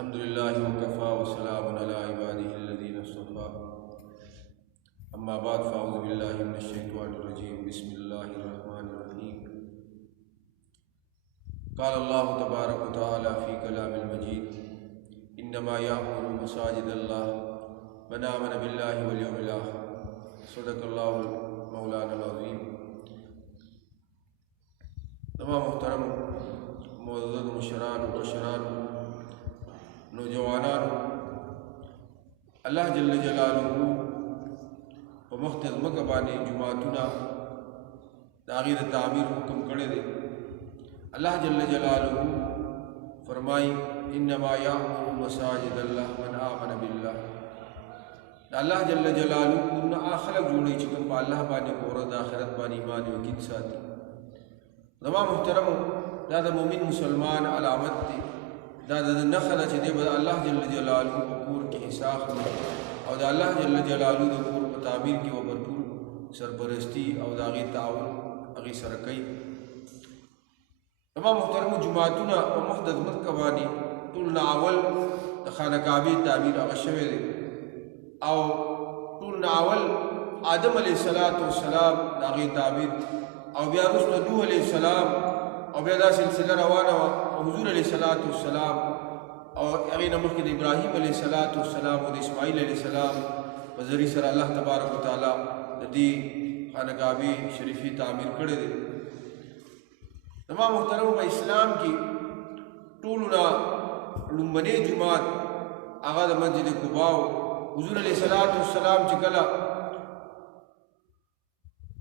الحمد لله وكفى وسلام على عباده الذين اصطفى أما بعد فأعوذ بالله من الشيطان الرجيم بسم الله الرحمن الرحيم قال الله تبارك وتعالى في كلام المجيد إنما يأمر مساجد الله من آمن بالله واليوم الآخر صدق الله مولانا العظيم تمام محترم معزز مشران وبشران نوجوانان اللہ جل جلالہ و مختص مکبانی جماعتنا تغیر تعمیر حکم کرے دے اللہ جل جلالہ فرمائی انما یأمر مساجد اللہ من آمن باللہ اللہ جل جلالہ ان آخلق جوڑی چکم پا اللہ بانی قورد آخرت بانی ایمان وکید ساتھی زمان محترم دادا مومن مسلمان علامت تے دادا نخلا چھ دے بدا اللہ جل جلالہ کور کی حساق میں او دا اللہ جل جلالہ دا کور پر تعمیر کی و برپور سرپرستی او دا غی تعاون اغی سرکی تمام محترم جماعتنا و محدد مدکبانی طولنا اول دا خانقابی تعمیر اغشوے دے او طولنا اول آدم علیہ السلام دا غی تعمیر او بیا رسول نوح علیہ السلام او بیا دا سلسلہ روانا و حضور علیہ السلام اور اغین مخد ابراہیم علیہ السلام و اسماعیل علیہ السلام وزری سر اللہ تبارک و تعالی دی خانقابی شریفی تعمیر کردے دے تمام محترم با اسلام کی طولنا لنبنے جماعت آغا مسجد قباء حضور علیہ السلام چکلا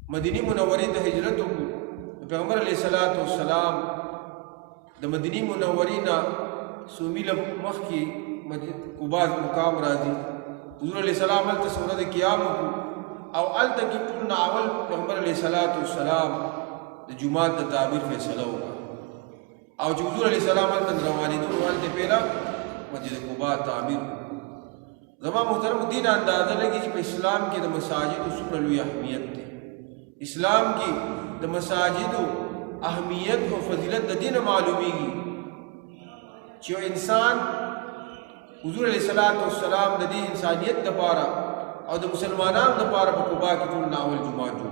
مدینی منوری دا ہجرتو کو پیغمبر علیہ السلام دا مدینی منورینا سومیل مخ کی قباء مقام راضی حضور علیہ السلام علتا سورت قیام کو او علتا کی طولنا اول پیغمبر علیہ السلام دا جماعت دا تعبیر فیصلہ ہوگا او جو حضور علیہ السلام علتا روانی دون علتا پہلا مسجد قباء تعمیر کو زمان محترم دین اندازہ لگی جب اسلام کی دا مساجد و سنن لوی اہمیت تے اسلام کی دا مساجد و اہمیت و فضیلت دا دین معلومی گی چیو انسان حضور علیہ السلام دا دی انسانیت دا پارا اور دا مسلمانان دا پارا پا قباء کی طول ناول جماعت جو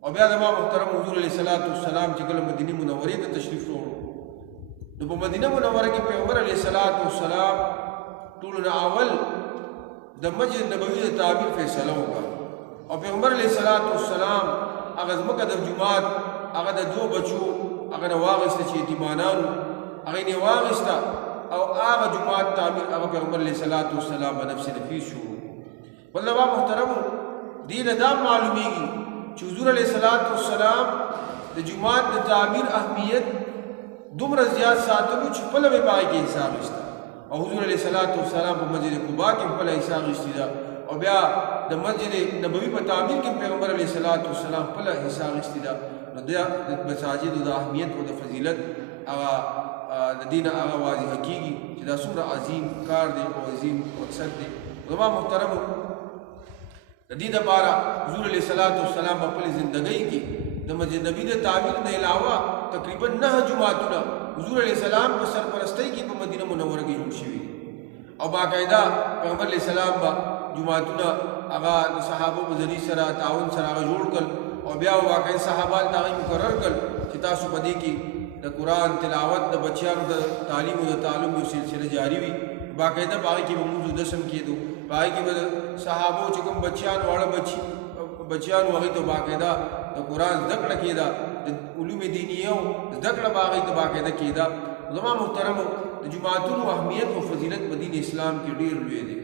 اور بیاد امام محترم حضور علیہ السلام چکل مدینی منوری دا تشریف روڑو تو پا مدینہ منورہ کی پیغمبر علیہ السلام طول ناول دا مسجد نبوی دا تعبیر فیصلہ ہوگا اور پیغمبر علیہ السلام اگر مکہ دا جماعت اگر دا دو بچو اگر واغستا چی اتمانانو اگر واغستا او آغا جماعت تعمیر اگر پیغمبر علیہ السلام بنفس نفیس شروع واللہ محترم دین دا معلومی گی چی حضور علیہ السلام دا جماعت دا تعمیر اہمیت دم رضیات ساتلو چی پلا میں پائی کے حساب استا اور حضور علیہ السلام پا مسجد قباء کے پلا حساب استی دا اور بیا دا مسجد نبوی پا تعمیر کی پیغمبر علیہ السلام پلا حساب استی دا دا مساجد دا اہمیت و دا فضیلت اگا دین آغا واضح حقیقی چی دا سورہ عظیم کار دے و عظیم مقصد دے زمان محترم دین پارا حضور علیہ السلام اپنی زندگی کی دا مسجد نبی دا تعمیر دا علاوہ تقریباً 9 جماعتنا حضور علیہ السلام پر سرپرستی کی پا مدینہ منورہ کی جوڑ شوی اور باقاعدہ پیغمبر علیہ السلام با جماعتنا آغا صحابہ بزری سرا تعاون سرا آغا جوڑ کل اور بیا واقعی صحابان تاغی مقرر کل چتاسو پدی کی دا قرآن تلاوت دا بچیان دا تعلیم و دا تعلیم و سلسلہ جاری ہوئی باقاعدہ باقی کی بموز و دسم کیے دو باقی کی صحابوں چکم بچیان وڑا بچیان وغی تو باقاعدہ دا قرآن ذکر کیے دا علوم دینیوں ذکر باقی تو باقاعدہ کیے دا زمان محترم دا جماعتون و اہمیت و فضیلت مدین اسلام کی دیر لوئے دے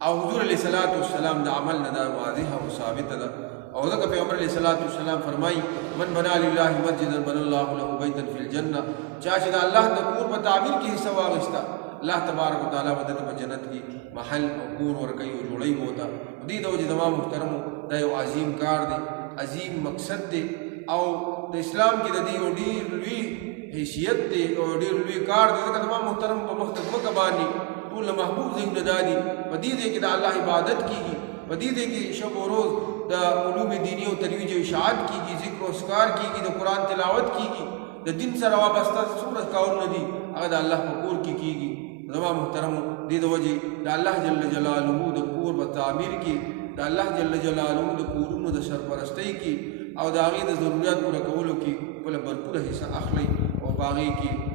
او حضور علیہ السلام دا عمل ندا واضح و ثابت دا اور ذکر پیغمبر علیہ السلام فرمائی من بنا للہ مسجدا بن اللہ له بیتا فی الجنہ چاچہ دا اللہ دا کور پا تعمیر کی حصہ واغستا اللہ تبارک و تعالیٰ ودت پا جنت کی محل و کور ورکی و جوڑی ہوتا دید و جدوام محترم دا یو عظیم کار دے عظیم مقصد دے او دا اسلام کی دا دی و دیر لوی حیثیت دے و دیر لوی کار دے دا تمام محترم پا مختد مکبانی طول محبوب ذہن دادی ودید ہے کہ دا اللہ عبادت کی گی ودید ہے کہ شب و روز دا علوم دینی و ترویج و اشاعت کی گی ذکر و اسکار کی گی دا قرآن تلاوت کی گی دا دن سر وابستہ سورت کاؤن ندی اگر دا اللہ مقور کی گی زما محترمو دې د وجې د الله جل جلاله د کور په تعمیر کې د الله جل جلاله د کورونو د سرپرستۍ کې او د هغې د ضرورت پوره کولو کې خپله بھرپوره حصه اخلئ او په هغې کې